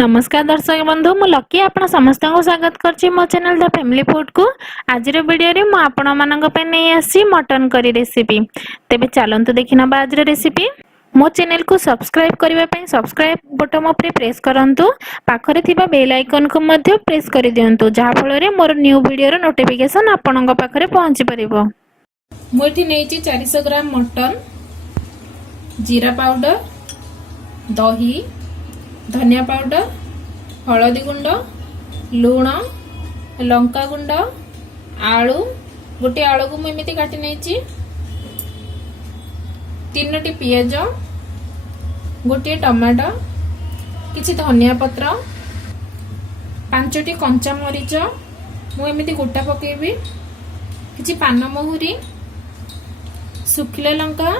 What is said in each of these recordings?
नमस्कार दर्शक बंधु मु लकी आपण समस्त को स्वागत करछि मो चैनल द फैमिली फूड को। आज वीडियो रे मु आपण मानक पे नै आसी मटन करी रेसिपी। तेबे चलंतु देखिना आज रेसिपी। मो चैनल को सब्सक्राइब करबा पई सब्सक्राइब बटन ऊपर प्रेस करंतु, पाखरे थिबा बेल आइकन को मध्य प्रेस कर दियंतु जहा फल रे मोर न्यू वीडियो रो नोटिफिकेशन आपनक पाखरे पहुंची परिबो। मु एठी नेछि 400 ग्राम मटन, जीरा पाउडर, दही, धनिया पाउडर, हलदी गुंड, लुण, लंका गुंड, आलू गोटे आलू को मुझे काटी नहीं, 3टी पियाज, गोटे टमाटो, किछि धनिया पत्र, 5टी कंचा मरीच मुझे गोटा पकेबी, किछि पान महुरी, सुखिला लंका,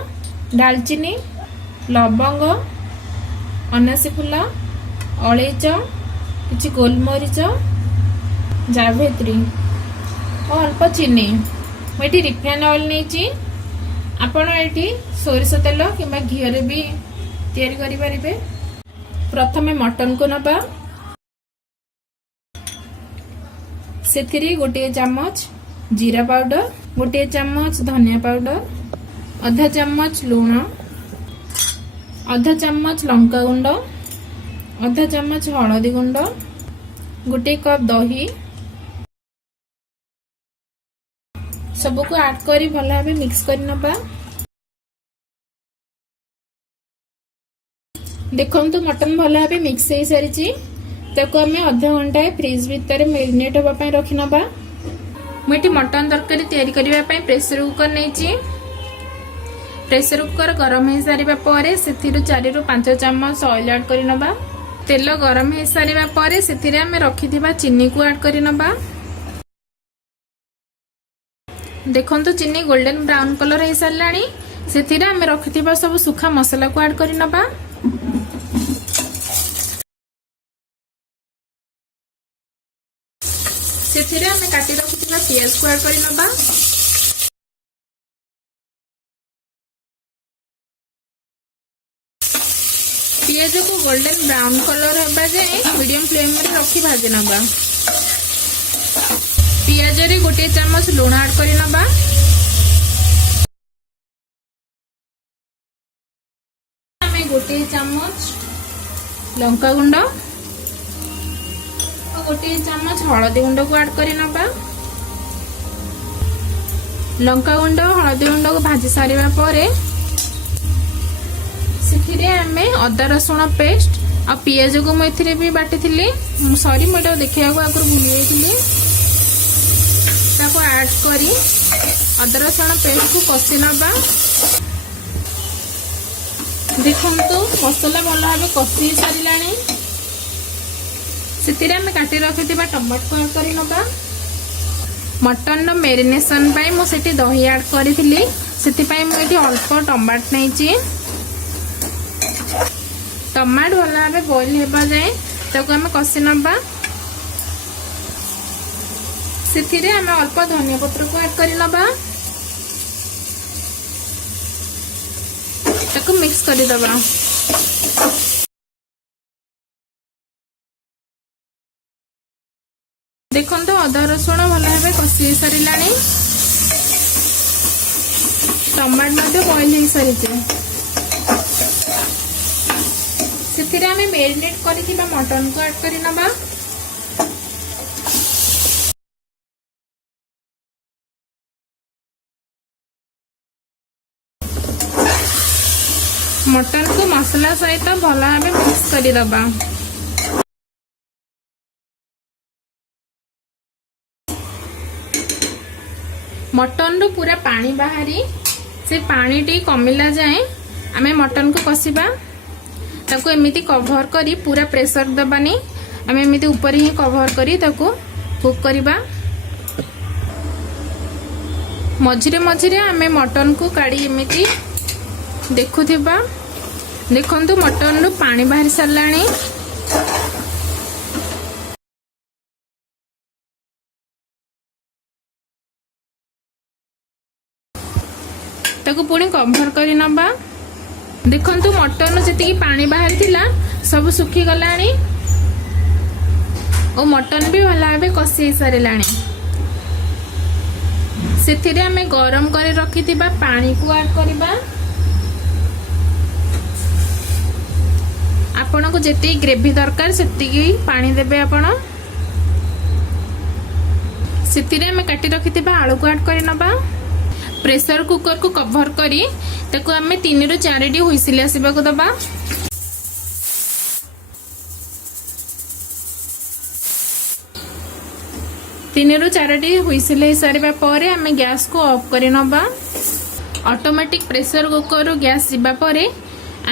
दालचीनी, लवंग, अनासी फूल, अलैच, किछि गोलमरीच, जावित्री और अल्प चीनी। मुझे रिफाइन ऑयल नहीं, आपण एटी सोरिष तेल किंबा घी रे भी तैयारी करि परिबे। प्रथमे मटन को नबा, सेथिरे गोटे चम्मच जीरा पाउडर, गोटे चम्मच धनिया पाउडर, आधा चम्मच लुण, आधा चम्मच लंका गुंड, आधा चम्मच हलदी गुंड, गोटे कप दही सबको ऐड करी भल भाव मिक्स कर नबा। देखंतु मटन भल भाव मिक्स हो सारी, ताको आमे आधा घंटा फ्रिज भितर मैरिनेट होबा पई रखि नबा। मुठी मटन तरकारी तैयारी करबा पई प्रेशर कुकर नेछि। प्रेशर कुकर गरम हो सारिबा परे सेथिरु 4 रु 5 चम्मच ऑयल ऐड करि नबा। तेल गरम हो सारिबा परे सेथिरे आमे रखिथिबा चीनी को ऐड करि नबा। देखंतु चीनी गोल्डन ब्राउन कलर हो सारलाणी, सेथिरे आमे रखिथिबा सब सुखा मसाला को ऐड करि नबा। सेथिरे आमे काटी रखिथिबा पियाज को ऐड करि नबा। पियाज को गोल्डन ब्राउन कलर होबा जाए मीडियम फ्लेम में रखी भाजी नबा। पियाज रे गोटे चम्मच लूण ऐड करि नबा। आमे गोटे चम्मच लंका गुंड और गोटे चम्मच हलदी गुंड को ऐड करि नबा। लंका गुंड हलदी गुंड को भाजी सारिबा परे सेथिरे आमे अदा रसुण पेस्ट आ पियाज को मु एथिरे भी बाटी थिली, सॉरी मोटा देखिया को आगर भूली जाइथिली, ताको ऐड करी अदा रसुण पेस्ट को कसी नबा। देखंतु मसाला भल भाव कसी सारिलाणी, सेथिरे आमे काटी रखिथिबा टमाटो को ऐड करि नबा। मटन रो मैरिनेशन पई मु सेठी दही ऐड करिथिली, सेति पई मु एठी अल्प टमाटो नैची। टमाटो भल भाव बॉइल हेबा जाए ताको आमे कसी नबा। सेथिरे आमे अल्प धनिया पत्र को ऐड करि नबा, ताको मिक्स करि दबा। देखंतु अदा रसुण भल भाव कसी सारिलाणी, टमाटो मध्ये बॉइल हे सारिছে। सेथिरे आमे मैरिनेट करिथिबा मटन को ऐड करि नबा। मटन को मसाला सहित भल भाव मिक्स करि दबा। मटन रो पूरा पानी बाहरी, से पानी टी कमिला जाए आमे मटन को कसिबा। ताको एमिति कवर करी पूरा प्रेशर दबानी, आमे एमिति ऊपर ही कवर करी ताको कुक करिबा। मझिरे मझिरे आमे मटन को काढ़ी एमिति देखुथिबा। देखंतु मटन रो पानी बाहरी सारलाणी। ताको पुणी कवर करी नबा। देखंतु मटन जी पानी बाहरी थिला सब सुखी गलानी। और मटन भी भल भाव कषि सारा से आम गरम कर रखि पानी को ऐड करबा। आपन को जेती ग्रेवी दरकार सेती पानी देबे आपण। सेतिरे आम काटी रखि आलू को ऐड कर नबा। प्रेशर कुकर को कवर करी ताको आम 3 ରୁ 4 टी हुइसिल आसीबा को दबा। तीन ରୁ 4 टी हुइसिल हो सारा पर आम गैस को ऑफ कर नबा। ऑटोमेटिक प्रेशर कुकर रो गैस जिबा परे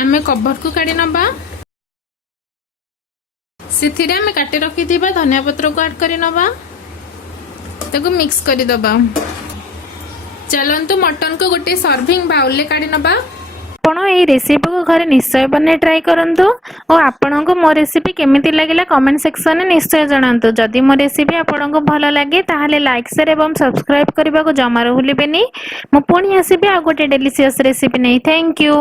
आम कवर को काढी नबा। सेथिरे आम काटी रखि धनिया पत्र को ऐड कर नबा। ताको मिक्स कर दबा। चलंतु मटन को गोटे सर्विंग बाउल ले काढी नबा। आपण ए रेसिपी को घरे निश्चय बने ट्राई करंतु और आपण को मो रेसिपी केमिति लागिला कमेंट सेक्शन में निश्चय जणांतु। जदि मो रेसिपी आपण को भलो लागे ताहाले लाइक शेयर एवं सब्सक्राइब करबा को जमारो भूलिबेनी। मो पुणी आसीबे आ गोटे डिलीशियस रेसिपी नै। Thank you.